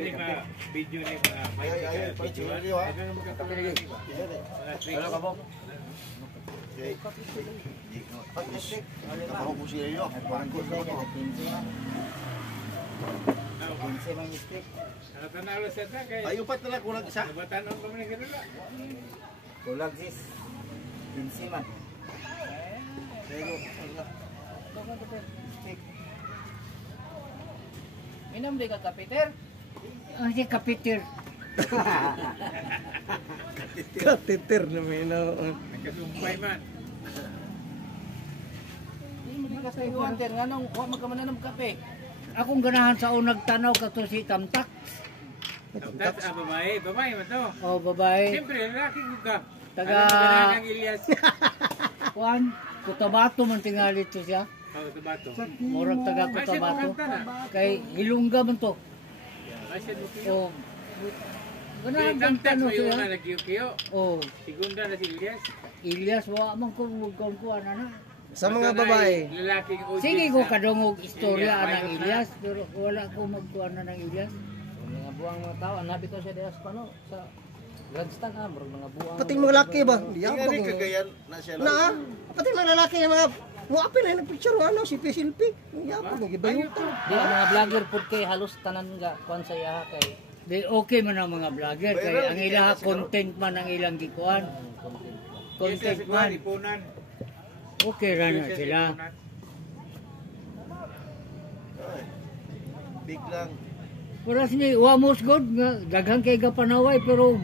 Ini mga video ni mga video. Halo kamu. Kamu pusing yo. Ayo pat na kulang isa. Kulang sis. 15 man. Minum di ka Peter? Oh, si Kapiter. Kateter na may Nagkasumpay man. Hindi ka sa iwanter nga nung huwag magkamanan ng kape. Akong ganahan sa unag tanaw kato si Tamtak. Tapos babae man to. Oh, babae. Siyempre, lalaki ko ka. Taga- Alam mo Ilyas. Kuan, Cotabato man tingali to siya. Cotabato. Murag taga Cotabato. Kay Ilongga man to. Oh. Ganahan kang Tamtak tanong mo yung siya. una nagkiyo-kiyo. Oh, Segunda na si Ilyas. Ilyas wa man ko kuan ana. sa mga babae. Lalaking audience. Sige ko kadungog istorya anang Ilyas pero wala ko magkuan na ng Ilyas. Mga buwang mga tao, anabi ko siya sa ano, sa Gladstone murag mga buwang. Pati mga lalaki ba? Di ako. Tingnan kagayan na siya. Na, pati mga lalaki yung mga wapin na nagpicture ano, silpi-silpi. Di ako, nag-ibayuta. Di ang mga vlogger pud kay halos tanan nga kuan sa iya kay Di okay man ang mga vlogger kay ang ilang content man ang ilang gikuan. Content man. Ipunan. Okay ra na sila. Big lang. Puras ni wa mosgod nga daghang kay gapanaway pero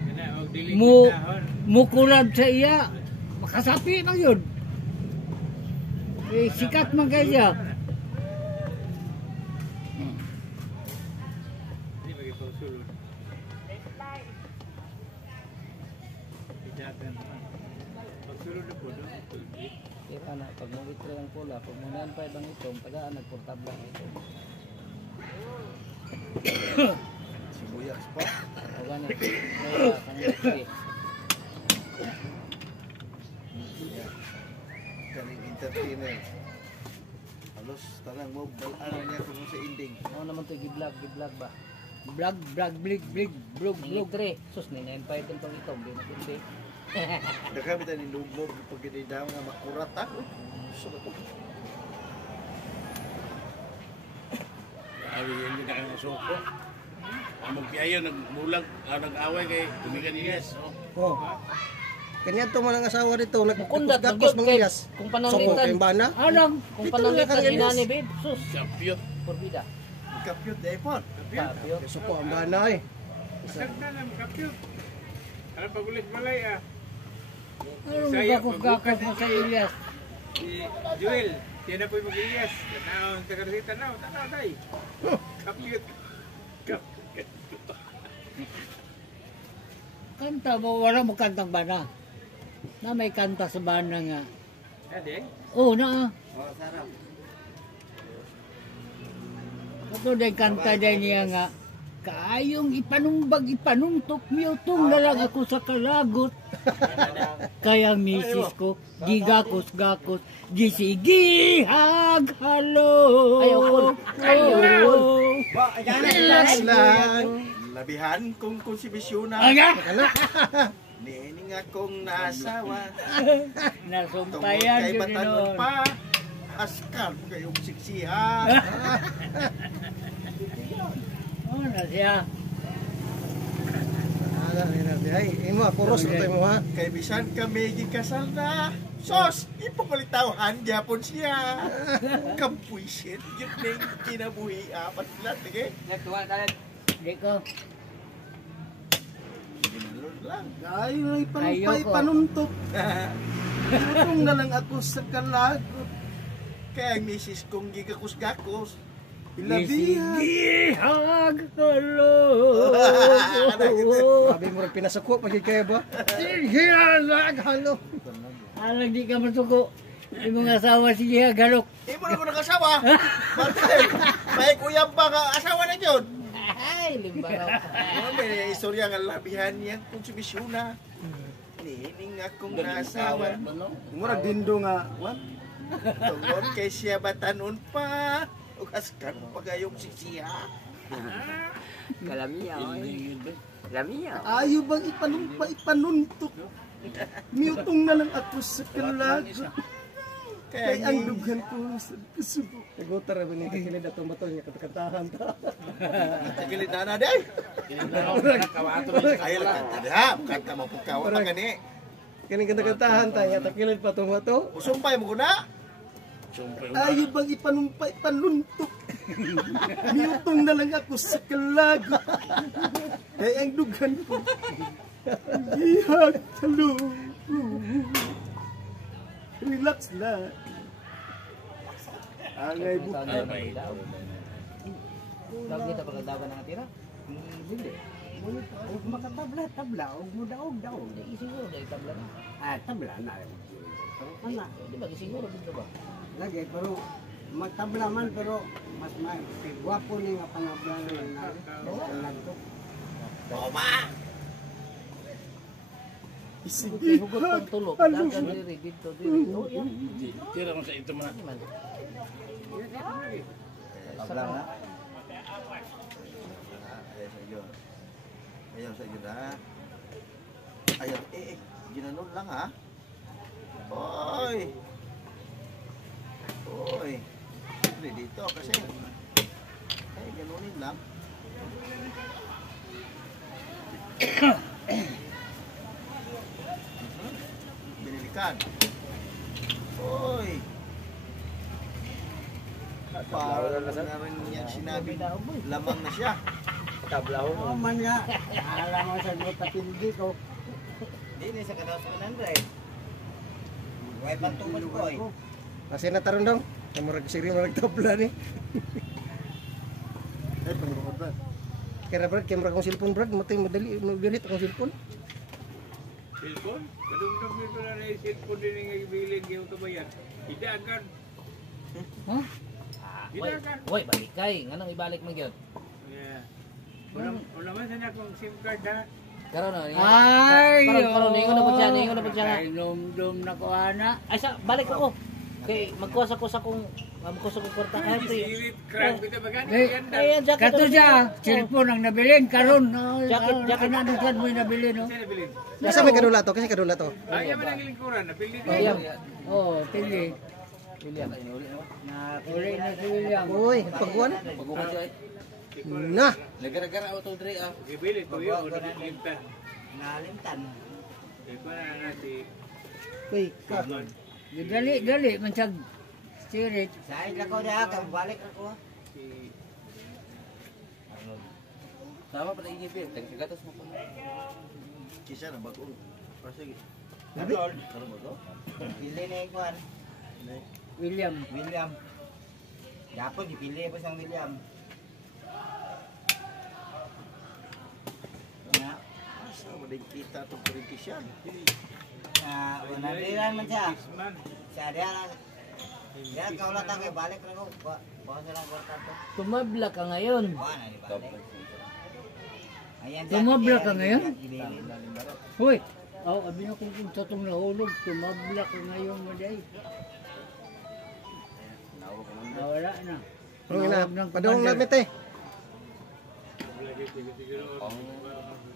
Dilig mo dahon. mukulad sa iya makasapi man yun. Eh, sikat man kay siya. Hindi magipagsulod. Pagsulod na po, no? kaya na pag mo itro ang pula, pag mo nan pa ibang itong tagaan nagportabla ito. Sibuyas pa. O gani. Kaya kanang Kaling entertainer. Halos tanang mo balaan niya kung sa ending. ano naman to gi-vlog ba? Vlog blog. Tre, sus ni 95 tong itong di na kundi. Dagami tayo ni lubog pag daw nga makurat ako. So ko. Abi yan yung nakakasuko. Ang magpiayo, nagbulag, nag-away kay Tumigan Ilyas. Oh. Kanya to man ang asawa dito, Mukundat nagkakos magyud mga kay Ilyas. kung Soko pananglitan. kayong bana. Alam, Kung Dito pananglitan na ina Ilyas. ni babe, sus, Kapyot. porbida. Kapyot dai po. Tapyo. Soko ang bana eh. Sagda na kapyot. Alam pagulis balay ah. ano Saya, gakos mo sa Ilyas? Si Joel, siya na po yung mag-Ilyas. Tanaw, taga-rita na, tanaw day. Kapyot. Kanta mo, wala mo kantang bana. Na may kanta sa bana nga. Ade? Oo na. Oh, sarap. Ito din kanta din niya nga. Kaayong ipanuntok miyotong na lang ako sa kalagot. Kaya misis ko, gigakos-gakos, gisigihag halo. Ayaw ko. Relax lang. Labihan kong konsibisyon na. Aga! Nining akong nasawa. Tungkol Nasumpayan kay yun batanon noon. pa. Askar po kayong siksiha. Oh, na siya. Ay, imo puros ko tayo mo ha. Kay bisan kami gikasal na. Sos, ipapalitawhan gyapon siya. Kampuisit, yun na yung kinabuhi. Apat lang, sige. Di ko. Ginalon lang. Ay, Ayoko. panuntok. Tulong na lang ako sa kalagot. Kaya ang misis kong gigakus-gakus. Gisigihag halo. Sabi mo rin pinasako, pagkikaya ba? Gihalag, halo. Alang di ka masuko. Yung mga asawa siya galok. Di mo na ko nakasawa. Martin, may kuyang pa ka asawa na yun. Ay, limbaraw. May istorya nga labihan niya kung subisyon na. Nining akong nasawa. Murag dindo nga, what? Tungod kay siya batanon pa. Ukas ka pa gayong siksiha. Ayaw bang ipanuntok? Miutong na lang ako sa kalagot. Kaya ang dughan ko sa kusubo. Nagutar ba ni kakilid at tumatol niya katakantahan ta. Kagilid na day. Kawato rin sa Ayaw lang kanta ha. Kanta mo po kawa pa gani. Kaning katakantahan ta niya takilid pa tumato. Usumpay mo ko na. Sumpay Ayaw bang ipanuntok? Miutong na lang ako sa kalagot. Kaya ang dughan ko. Ihag talo. Relax lang. Angay buka. Daw kita pagkadaban ng tira. Dili. Huwag makatabla, huwag mo daog. Di siguro dahil tabla na. Tabla na. Ano? Di ba siguro dito ba? Lagi, pero magtabla man, pero mas gwapo niya nga panabla na nagtok. Sige, hugot pang tulog. Dagan diri dito. Oh, yan. Tira mo sa ito mo na. Tablang na. Ayaw sa iyo na. Ayaw, ginanon lang ha. Oy. Hindi dito kasi. Ay, ganunin lang. Binilikan. Oy. Parang na rin yan sinabi. Lamang na siya. Oo man nga. Alam mo sa mga tapindi ko. Di ni sa kadaw sa 100. Way pantumod ko eh. Kasi nataron daw. Kamurag siri marag tabla ni. Ay, panginoon ba? Kaya brad, kamera kong cellphone brad, matay madali, mabirit akong cellphone. Cellphone? Kadumdum nito na yung cellphone din yung ibilin yung kabayan. Hidagan. Huh? Woy, balik kay. Nganong ibalik mo gyud? Yeah. Wala man sana akong SIM card ha. Karon na. Ay, Karon ningon na po siya. Ay, dum na ko ana. Ay sa balik ako. Kay magkuha ko sa kong kwarta kay pre. Sirit, crab ito ba gani? Eh, Ganda. Ay, jacket. Kato siya, cellphone ang nabilin karon. Jacket. Ano mo nabilin no? Saan nabilin? Kasi may kadula to, kasi kadula to. Ayaw man ang lingkuran. Napili din. William. Oh, pili. William. Na uli na si William. Uy, pagkuhan. Pagkuha siya. Na. Nagara-gara auto dre ah. Ibilin ko yun. Nalimtan. Nalimtan. Ikaw na nasi. Uy, ka. Dali man siya sirit. Sahid lang ko na, balik ako. Si Sama pa tingin bil. Tagagatos mo pa. Kisa na bago. Kasi Karon mo to? Pili na ikuan. William. William. Yapon dipili ko sang William. Na, asa mo din kita itong politician. una diran man siya. Isman. Siya dia lang. Ya kau lang kay balik na ko. Bawa sa lang kwarta to. Tumabla ka ngayon. Bawa na di balik. Ayan Tumabla ka ngayon? Ibilin. Hoy, abi na kung tatong nahulog, tumabla ka ngayon mo day. Wala na. Pero ina, padung lamit eh.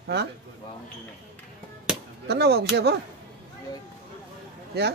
Ha? Tanaw ako siya ba? Ya?